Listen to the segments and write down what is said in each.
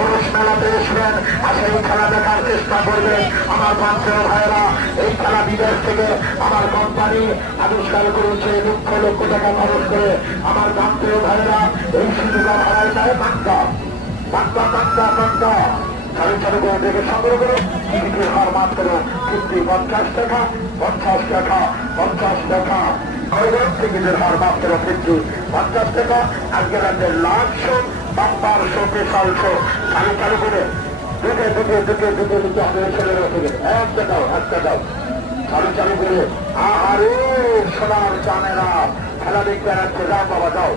পুরুষ মেলাতে এসবেন, আসে এই খেলা দেখার চেষ্টা করবেন। আমার পাঁচজন ভাইয়েরা, এই খেলা বিদেশ থেকে আমার কোম্পানি আবিষ্কার করেছে, লক্ষ লক্ষ টাকা খরচ করে। আমার পাঁচজন ভাইয়েরা এই সুযোগা ভাড়ায় যায় পাক্কা পাক্কা পাক্কা পাক্কা চালু চালু করে দেখে সংগ্রহ করে টিকিটের হার মাত্র 50 টাকা 50 টাকা 50 টাকা। টিকিটের হার মাত্র 50 টাকা। আজকে রাজ্যের লাখশো বাম্পার শো স্পেশাল শো চালু চালু করে দুটো দুটো দুটো দুটো দুটো হবে ছেলেরা থেকে একটা দাও চালু চালু করে। আরে সোনার চানেরা খেলা দেখতে আসছে, যাও বাবা যাও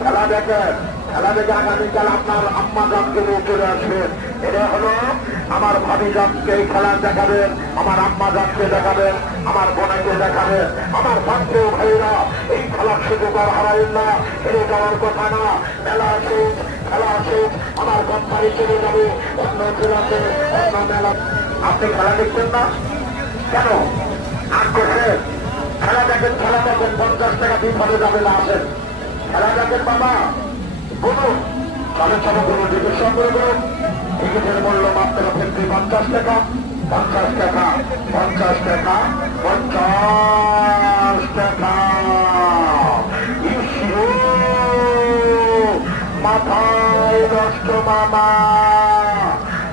খেলা দেখেন। খেলা দেখে আগামীকাল আপনার আম্মা জানকে নিয়ে চলে আসবেন। এটা হলো আমার ভাবি জানকে খেলা দেখাবেন, আমার আম্মা জানকে দেখাবেন, আমার বোনকে দেখাবেন। আমার পাত্র ভাইরা এই খেলার সুযোগ আর হারাবেন না, হেরে যাওয়ার কথা না। মেলা শেষ, খেলা শেষ, আমার কোম্পানি চলে যাবে অন্য জেলাতে, অন্য মেলা। আপনি খেলা দেখছেন না কেন? আট করছেন খেলা দেখেন, 50 টাকা বিপদে যাবে না। আসেন খেলা দেখেন বাবা, বলুন চালু চালু করুন, টিকিট সংগ্রহ করুন। টিকিটের মূল্য মাত্র 50 টাকা 50 টাকা 50 টাকা 50 টাকা। মাথায় নষ্ট মামা।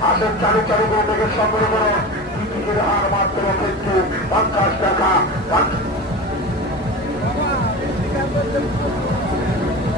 আসেন চালু চালু করে টিকিট সংগ্রহ করুন। টিকিটের হার মাত্র 50 টাকা।